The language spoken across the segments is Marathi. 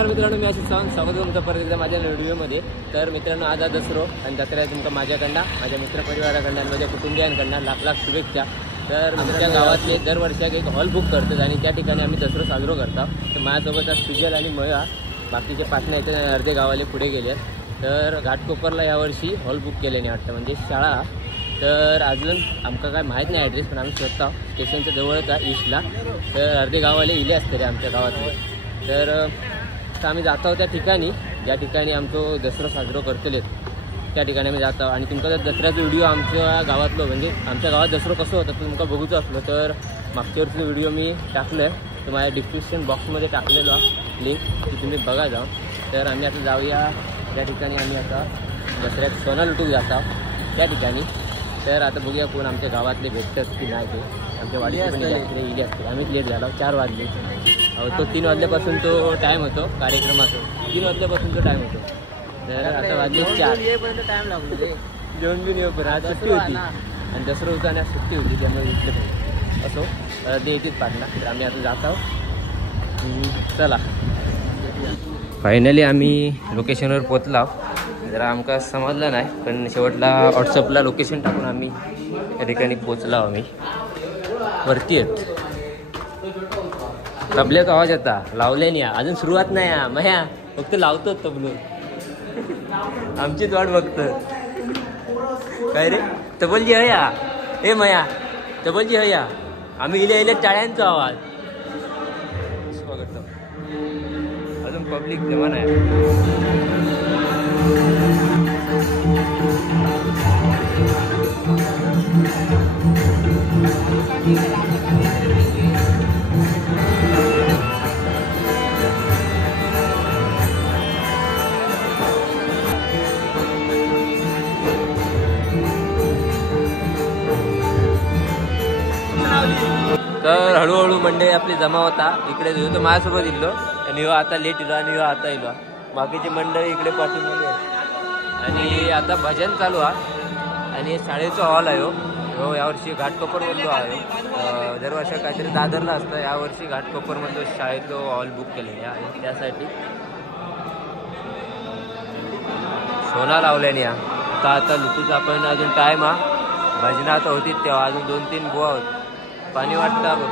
नमस्कार मित्रांनो, मी आशिष सावंत. स्वागत आहे तुमचं परत एकदा माझ्या व्हिडिओमध्ये. तर मित्रांनो, आज दसरो आणि दसऱ्या तुमका माझ्याकडनं, माझ्या मित्रपरिवाराकडनं आणि माझ्या कुटुंबियांकडनं लाख लाख शुभेच्छा. तर आमच्या गावातले दरवर्षाक एक हॉल बुक करतात आणि त्या ठिकाणी आम्ही दसरो साजरा करतो. तर माझ्यासोबत आज सुजल आणि मया बाकीचे पाटणं येते अर्धे गावाले पुढे गेले. तर घाटकोपरला यावर्षी हॉल बुक केले नाही वाटतं, म्हणजे शाळा. तर अजून आमका काय माहीत नाही ॲड्रेस, पण आम्ही स्वतः स्टेशनच्या जवळच आहे ईस्टला. तर अर्धे गावाले इले असते रे आमच्या गावातले. तर आम्ही जात आहोत त्या ठिकाणी, ज्या ठिकाणी आमचं दसरा साजरा करतलेत त्या ठिकाणी आम्ही जात आहोत. आणि तुमचा जर दसऱ्याचा व्हिडिओ आमच्या गावातलं, म्हणजे आमच्या गावात दसरा कसं होतं तर तुमका बघूचं असलं तर मागच्या वर्षीचा व्हिडिओ मी टाकलं आहे, तर माझ्या डिस्क्रिप्शन बॉक्समध्ये टाकलेलो लिंक, ती तुम्ही बघा जाऊ. तर आम्ही आता जाऊया त्या ठिकाणी. आम्ही आता दसऱ्यात सोना लुटूक जात आहोत त्या ठिकाणी. तर आता बघूया कोण आमच्या गावातले भेटतात की नाही. ते आमच्या वाडीत इले असते. आम्ही लेट झालो, 4 वाजले. तो 3 वाजल्यापासून तो टाईम होतो कार्यक्रमाचा. 3 वाजल्यापासून तो टाईम होतो. तर आता वाजले 4 येईपर्यंत टाईम लागलो रे. जेवण बी येऊ पण आज सुट्टी होती आणि दसरा होता आणि आज सुट्टी होती, त्यामुळे इथले पाहिजे असो ते येतील पाटणा. तर आम्ही आता जात आहोत. चला, फायनली आम्ही लोकेशनवर पोचलो. जरा आमका समजलं नाही, पण शेवटला व्हॉट्सअपला लोकेशन टाकून आम्ही त्या ठिकाणी पोचलो. आम्ही वरती आहेत. तबल्याचा आवाज येता, लावले नाही अजून, सुरुवात नाही आहे मया, फक्त लावतो तबलो. आमचीच वाट बघतो. काय रे तबलजी हया, हे मया तबलजी हया. आम्ही इले इले टाळ्यांचा आवाज बघतो. अजून पब्लिक जमा नाही. तर हळूहळू मंडळी आपली जमा होता. इकडे जो तो माझ्यासोबत इल्लो आणि आता लेट इलो आणि आता इलो. बाकीची मंडळी इकडे पाठीमध्ये आणि आता भजन चालू आहे. आणि शाळेचा हॉल आहे हो. यावर्षी घाटकोपरमधलो आहे. दरवर्षी काहीतरी दादरला असतं, यावर्षी घाटकोपरमधलं शाळेचं हॉल बुक केलेले आहे. त्यासाठी सोना लावल्याने आता लुटूचा पण अजून टाईम हा. भजना आता होती तेव्हा अजून 2-3 बुवा होत. पाणी वाटतं बघ.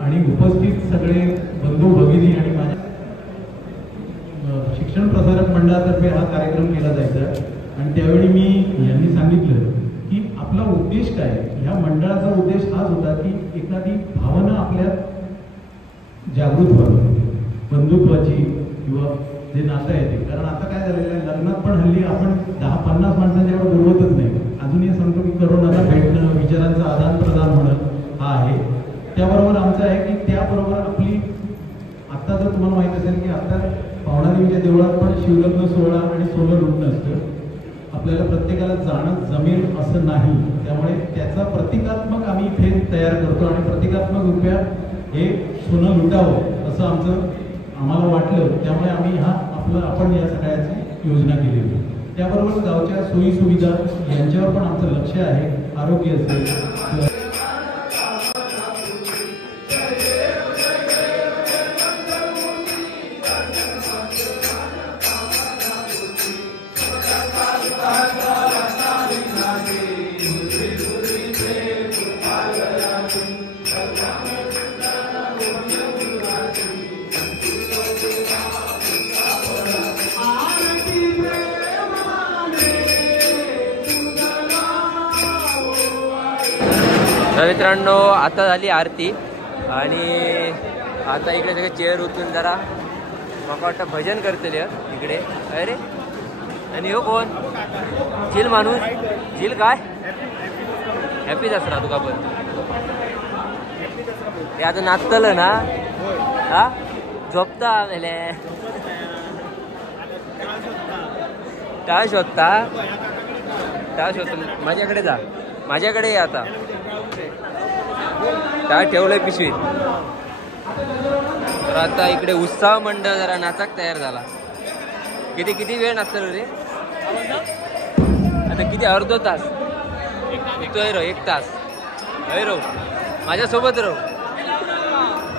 आणि उपस्थित सगळे बंधू भगिनी आणि माझ्या शिक्षण प्रसारक मंडळातर्फे हा कार्यक्रम केला जायचा. आणि त्यावेळी मी यांनी सांगितलं की आपला उद्देश काय. ह्या मंडळाचा उद्देश हाच होता की एखादी भावना आपल्यात जागृत व्हावी, बंधुत्वाची किंवा जे नातं आहे ते. कारण आता काय झालेलं आहे, लग्नात पण हल्ली आपण 10-50 माणसांच्या एवढं बोलवतच नाही. अजूनही सांगतो की करोनाला भेटणं, विचारांचं आदान प्रदान होणं हा आहे. त्याबरोबर आमचं आहे की त्याबरोबर आपली आत्ता जर तुम्हाला माहीत असेल की आता पावणादेवीच्या देवळात पण शिवलग्न सोहळा आणि सोनं लुटणं असतं. आपल्याला प्रत्येकाला जाणं जमेल असं नाही, त्यामुळे त्याचा प्रतिकात्मक आम्ही इथे तयार करतो आणि प्रतिकात्मक रूपया हे सोनं लुटावं असं आम्हाला वाटलं. त्यामुळे आम्ही आपण या सगळ्याची योजना केली होती. त्याबरोबर गावच्या सोयीसुविधा यांच्यावर पण आमचं लक्ष आहे. आरोग्य असेल, तर मित्रांनो आता झाली आरती आणि आता इकडे सगळे चेअर उचलून जरा मला वाटतं भजन करतले इकडे. अरे आणि हो कोण झील माणूस झील काय हॅपी दसरा तुका पण ते आता नाचतलं ना हा झोपता मेले टाळ शोधता टाळ शोधतो माझ्याकडे जा माझ्याकडे या आता टाळ ठेवलंय पिशवीत. तर आता इकडे उत्साह मंडळ जरा नाचाक तयार झाला. किती किती वेळ नाचतो रे आता किती अर्धा तास येतोय रो 1 तास हय रो माझ्यासोबत रो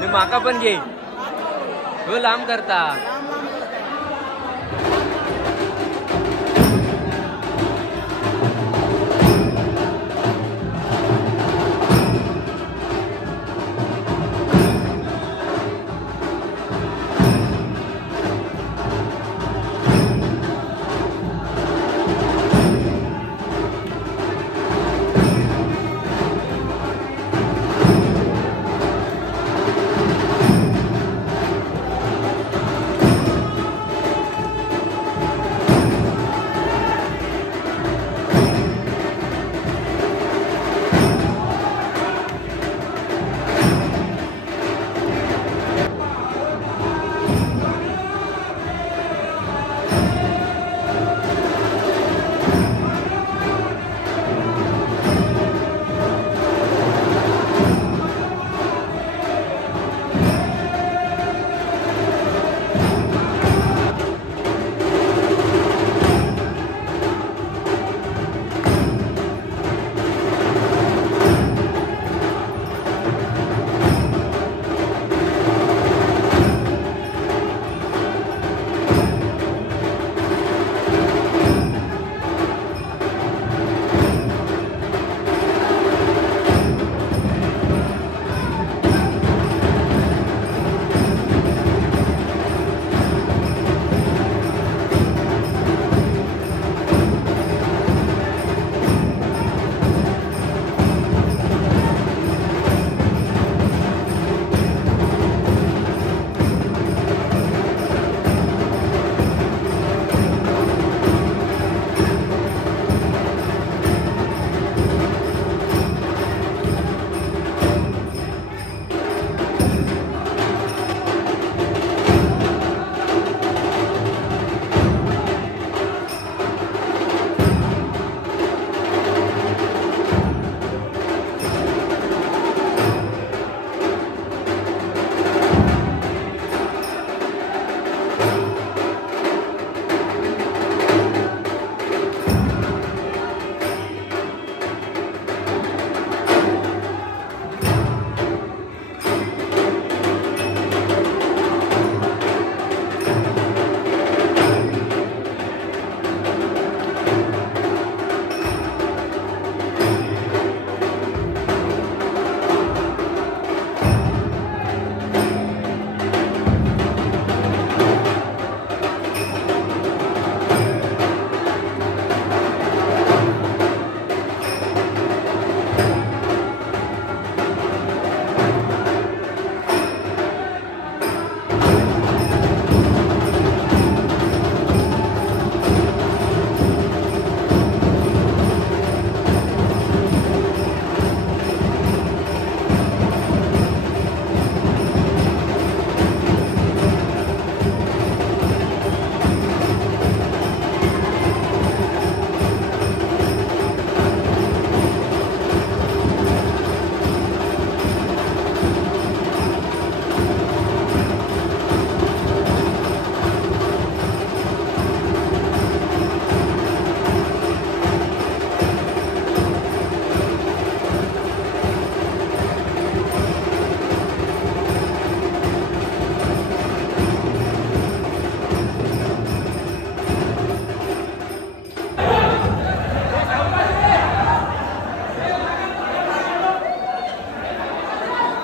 मी माका पण घे हो लांब करता.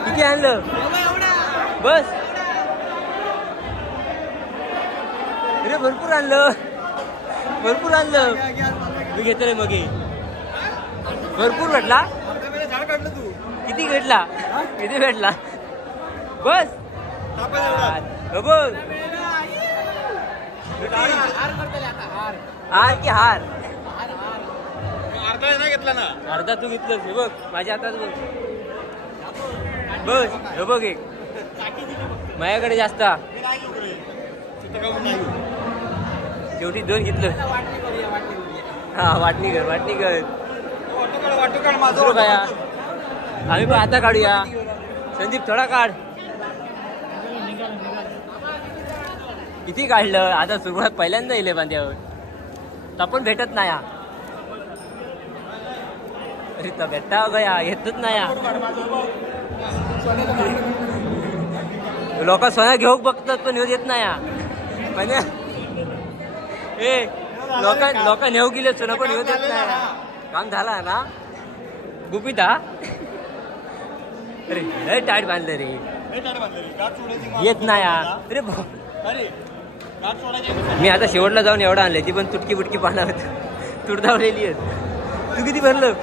किती आणलं बस अरे भरपूर आणलं मी घेतलंय मग भरपूर भेटला झाड काढलं तू भेटला किती भेटला बस बघ हार की हार अर्धा नाही घेतला ना अर्धा तू घेतलंस हे बघ माझ्या हातात बघ बस हे बघ एक माझ्याकडे जास्त शेवटी 2 घेतलं हा वाटणी कर दुसरं काय आम्ही पण आता काढूया संदीप थोडा काढ किती काढलं आता सुरुवात पहिल्यांदा येईल बांध्यावर पण भेटत नाही अरे तर भेटता गया येतच नाही लोक सोना घेऊ बघतात पण येत नाही म्हणजे ए लोक नेऊ गेले सोना पण येत नाही काम झाला ना गुपित अरे लय टाईट बांधलं रे येत नाही अरे मी आता शेवटला जाऊन एवढा आणले ती पण तुटकी बुटकी पाहणार तुडधावलेली आहेत तू किती भरलं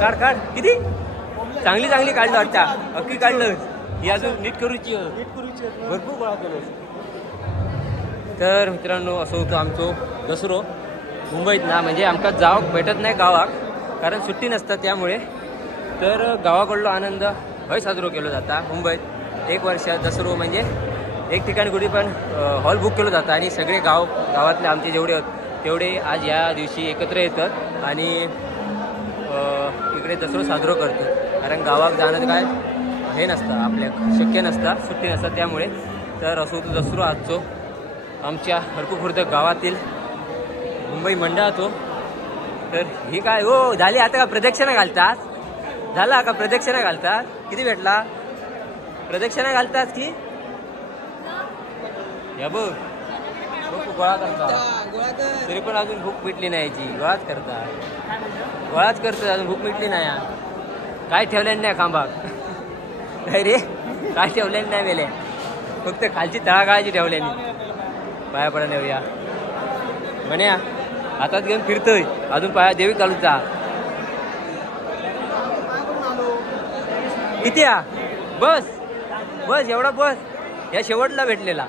काढ किती चांगली काढलं वाटता अख्खी काढलं ही अजून नीट करूची भरपूर गोळा केलं तर मित्रांनो असं होतं आमचं दसरो मुंबईत ना म्हणजे आमका जावक भेटत नाही गावाक कारण सुट्टी नसतात त्यामुळे तर गावाकडलो आनंद हय साजरो केलो जाता मुंबईत 1 वर्ष दसरो म्हणजे एक ठिकाणी कुठे पण हॉल बुक केलं जातं आणि सगळे गावातले आमचे जेवढे आहेत तेवढे आज या दिवशी एकत्र येतात आणि इकडे दसरो साजरो करतात कारण गावात जाणं काय हे नसतं आपल्या शक्य नसतं सुट्टी नसतात त्यामुळे तर असो तो दसरो आजचो आमच्या हरकुखुर्द गावातील मुंबई मंडळाचो तर ही काय हो झाली आता का प्रदक्षिणा घालतात झाला का प्रदक्षिणा घालतात किती भेटला प्रदक्षिणा घालतात की या बघ गोळा करता तरी पण अजून भूक मिटली नाही याची गोळाच करतात अजून भूक मिटली नाही काय ठेवल्याने नाही खांबाक काय रे काय ठेवल्याने नाही मेले फक्त खालची तळागाळाची ठेवल्याने पाया पडा नेऊया म्हणे हातात घेऊन फिरतोय अजून पाया देवी चालूचा किती बस एवढा बस या शेवटला भेटलेला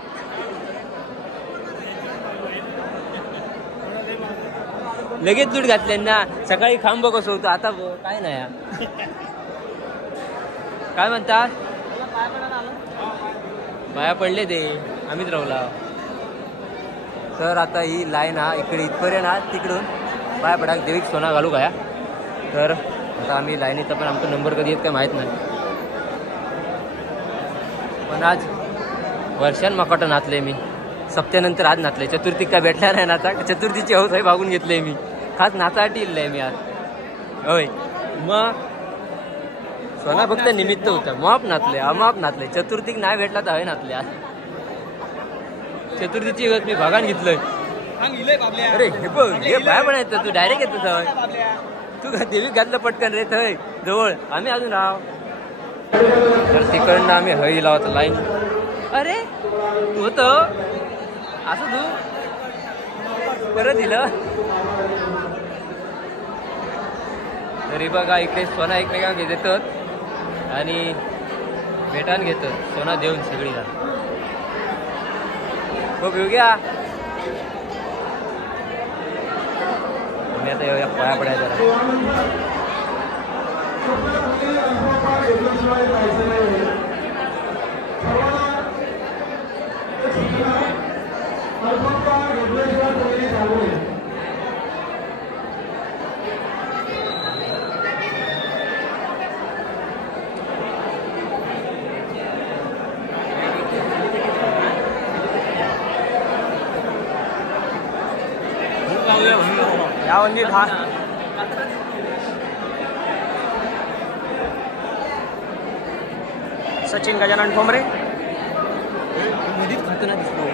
लगेच जूट घातले ना सकाळी खांब कसं होतं आता काय नाही काय म्हणतात पाया पडले ते आम्हीच राहला तर आता ही लाईन इकडे इथपर्यंत तिकडून पाया पडाक देवीक सोना घालू काय तर आता आम्ही लाईनीचा पण आमचा नंबर कधी येत काय माहीत नाही पण आज वर्षान मकाट नाचले मी सप्त्यानंतर आज नाचले चतुर्थीक काय भेटल्या नाही नाचा चतुर्थीची हौस आहे भागून घेतले मी खास नाचासाठी इल्लंय मी आज होय मग सोना फक्त निमित्त होतं माप नाचले चतुर्थीक नाही भेटला तर हय नाचले आज चतुर्थीची मी भागान घेतलंय अरे हे बघ हे पाया पण येतं तू डायरेक्ट येतो थंय तू देवी घातलं पटकन रे थंय जवळ आम्ही अजून राव तर तिकडनं आम्ही हई लावतो लाईन अरे तू होत असं तू परत दिलं तरी बघा इकडे सोना एकमेकांना देतात आणि भेटान घेतात सोना देऊन सगळीला खूप योग्या मी आता येऊया पाया पडायला जरा या वंदी सचिन गजानन ठोंबरे नदीत खातना दिसतो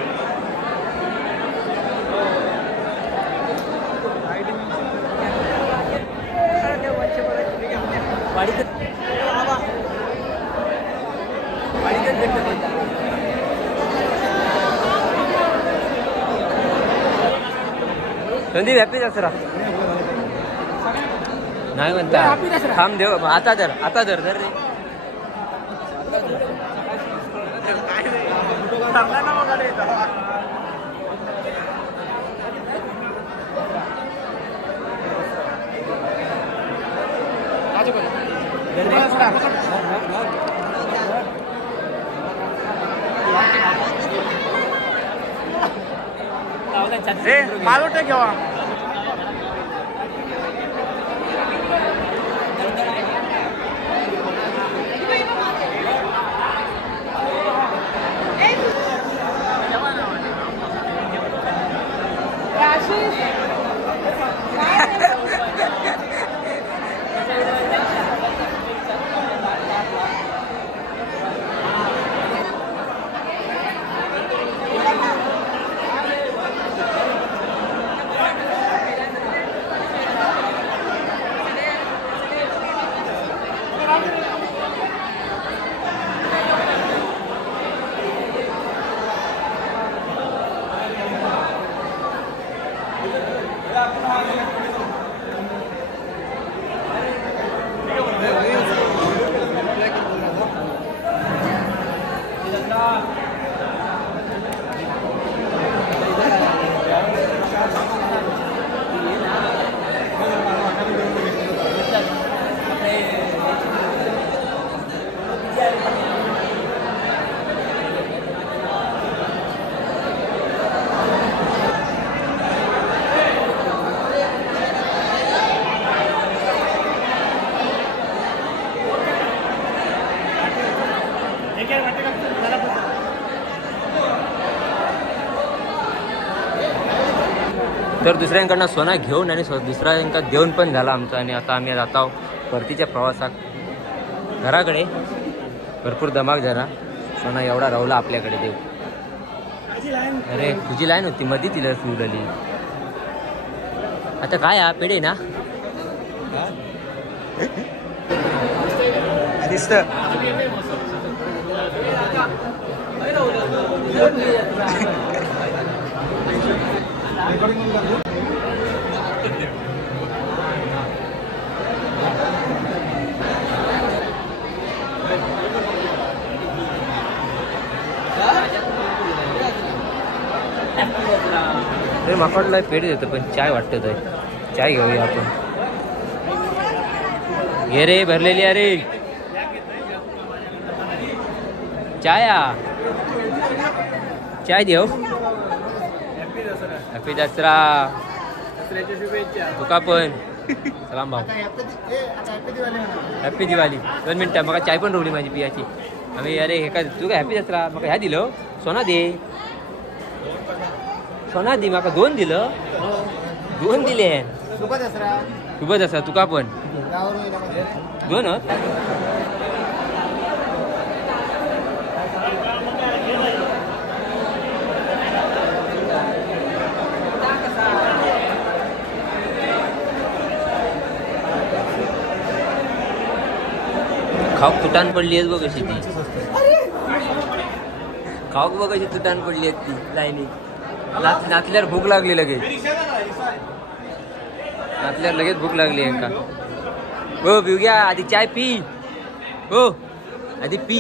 संदीप हॅपी दसरा नाही म्हणता थांब देव आता धर रे मालोटे घेवा तर दुसऱ्यांकडनं सोना घेऊन आणि दुसऱ्यांका देऊन पण झाला आमचा आणि आता आम्ही जात आहोत परतीच्या प्रवासात घराकडे. भरपूर धमाक झाला, सोना एवढा राहुला आपल्याकडे देऊ. अरे तुझी लाईन होती मध्ये तिला सुरली. आता काय हा पेढे ना दिसत ते माकडला पेढे देतं पण चाय वाटत आहे. चाय घेऊया आपण. घे रे भरलेली अरे चाय चाय देव. हॅपी दसरा तुका पण. सलाम भाऊ. हॅपी दिवाळी. 2 मिनिटं मग चाय पण रोवली माझी पियाची. आम्ही अरे हे काय तू काय हॅपी दसरा मग ह्या दिलं सोना दे. सोना दे माका 2 दिलं. 2 दिले. शुभ दसरा तुका पण 2. खाऊक तुटान पडली आहेत बघ कशी ती. खाऊक बघ कशी तुटान पडली आहेत ती लाईनी. नाचल्यावर भूक लागली लगेच. नाचल्यावर लगेच भूक लागली यांका. हो पिऊ घ्या आधी चाय पी. हो आधी पी.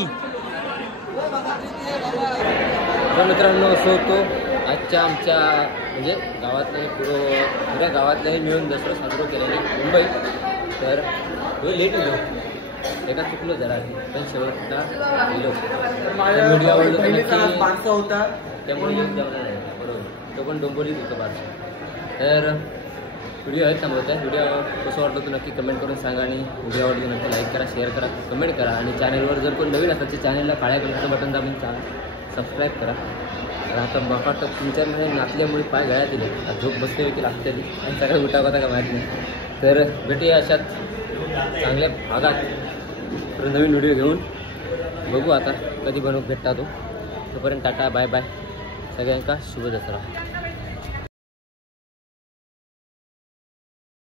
तर मित्रांनो असं होतो आजच्या आमच्या म्हणजे गावातले पुऱ्या गावातल्याही मिळून दसरा साजरा केलेला मुंबईत. तर लेट होतो एका चुकलो जरा पण शेवटचा गेलो. व्हिडिओ आवडलो होता त्यामुळे जेवणार आहे बरोबर. तो पण डोंबोलीच होतो बारसा. तर व्हिडिओ आहे थांबवत आहे. व्हिडिओ कसं वाटलं तो नक्की कमेंट करून सांगा आणि व्हिडिओ आवडली नक्की लाईक करा, शेअर करा, कमेंट करा आणि चॅनलवर जर कोण नवीन असेल तर चॅनलला काळ्या कलरचं बटन दाबून सबस्क्राईब करा. आता बफा तर तुमच्यामध्ये नाचल्यामुळे पाय गळ्यात दिले. झोप बसते होती लागते आणि सगळं उठाव का माहीत नाही. तर भेटूया अशात चांगल्या भागात नवीन व्हिडिओ घेऊन. बघू आता कधी बनवून भेटता तो. तोपर्यंत टाटा बाय बाय. सगळ्यांका शुभ दसरा.